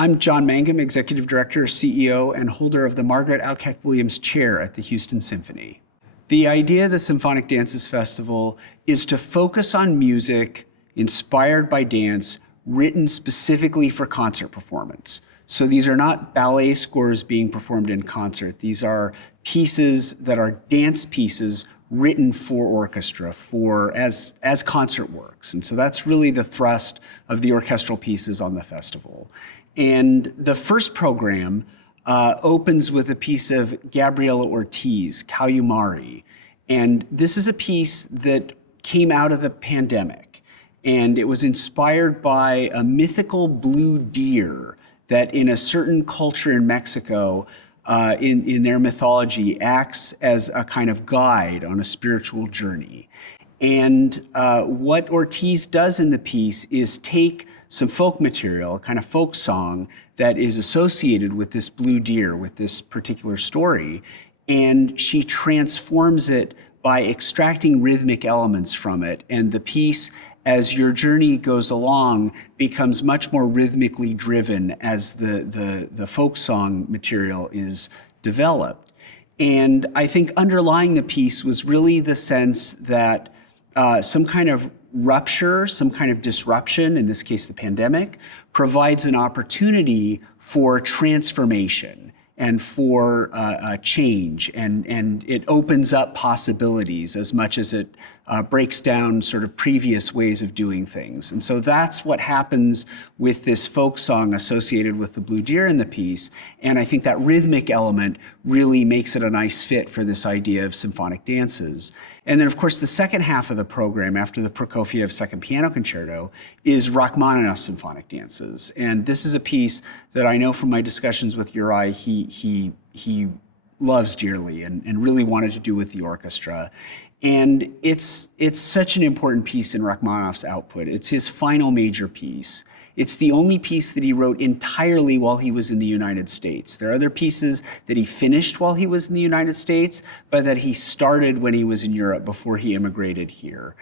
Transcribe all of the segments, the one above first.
I'm John Mangum, Executive Director, CEO, and holder of the Margaret Alcock Williams Chair at the Houston Symphony. The idea of the Symphonic Dances Festival is to focus on music inspired by dance, written specifically for concert performance. So these are not ballet scores being performed in concert. These are pieces that are dance pieces written for orchestra, as concert works. And so that's really the thrust of the orchestral pieces on the festival. And the first program opens with a piece of Gabriela Ortiz, Kauyumari. And this is a piece that came out of the pandemic. And it was inspired by a mythical blue deer that in a certain culture in Mexico, in their mythology, acts as a kind of guide on a spiritual journey. And what Ortiz does in the piece is take some folk material, a kind of folk song that is associated with this blue deer, with this particular story, and she transforms it by extracting rhythmic elements from it. And the piece, as your journey goes along, becomes much more rhythmically driven as the folk song material is developed. And I think underlying the piece was really the sense that some kind of rupture, some kind of disruption, in this case the pandemic, provides an opportunity for transformation and for change, and it opens up possibilities as much as it breaks down sort of previous ways of doing things. And so that's what happens with this folk song associated with the blue deer in the piece. And I think that rhythmic element really makes it a nice fit for this idea of symphonic dances. And then, of course, the second half of the program, after the Prokofiev Second Piano Concerto, is Rachmaninoff's Symphonic Dances. And this is a piece that I know from my discussions with Uri, he loves dearly and really wanted to do with the orchestra. And it's such an important piece in Rachmaninoff's output. It's his final major piece. It's the only piece that he wrote entirely while he was in the United States. There are other pieces that he finished while he was in the United States, but that he started when he was in Europe before he immigrated here.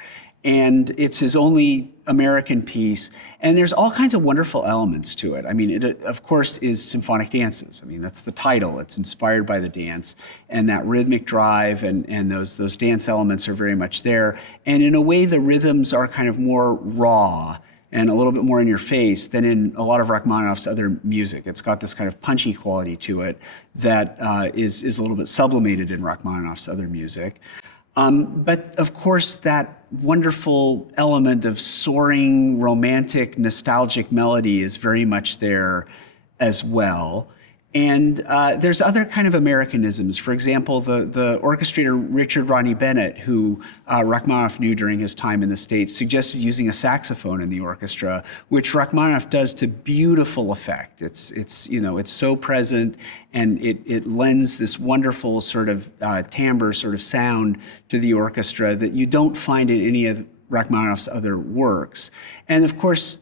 And it's his only American piece. And there's all kinds of wonderful elements to it. I mean, it, of course, is Symphonic Dances. I mean, that's the title. It's inspired by the dance. And that rhythmic drive and those dance elements are very much there. And in a way, the rhythms are kind of more raw and a little bit more in your face than in a lot of Rachmaninoff's other music. It's got this kind of punchy quality to it that is a little bit sublimated in Rachmaninoff's other music. But of course, that wonderful element of soaring, romantic, nostalgic melody is very much there as well. And there's other kind of Americanisms. For example, the orchestrator Richard Rodney Bennett, who Rachmaninoff knew during his time in the States, suggested using a saxophone in the orchestra, which Rachmaninoff does to beautiful effect. It's so present, and it lends this wonderful sort of timbre sort of sound to the orchestra that you don't find in any of Rachmaninoff's other works. And of course,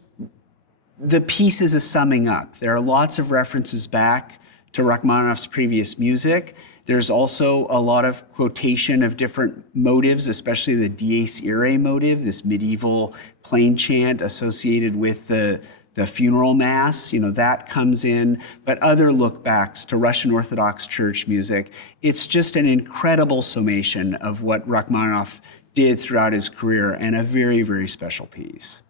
the piece is a summing up. There are lots of references back to Rachmaninoff's previous music. There's also a lot of quotation of different motives, especially the Dies Irae motive, this medieval plain chant associated with the funeral mass, that comes in, but other lookbacks to Russian Orthodox Church music. It's just an incredible summation of what Rachmaninoff did throughout his career, and a very, very special piece.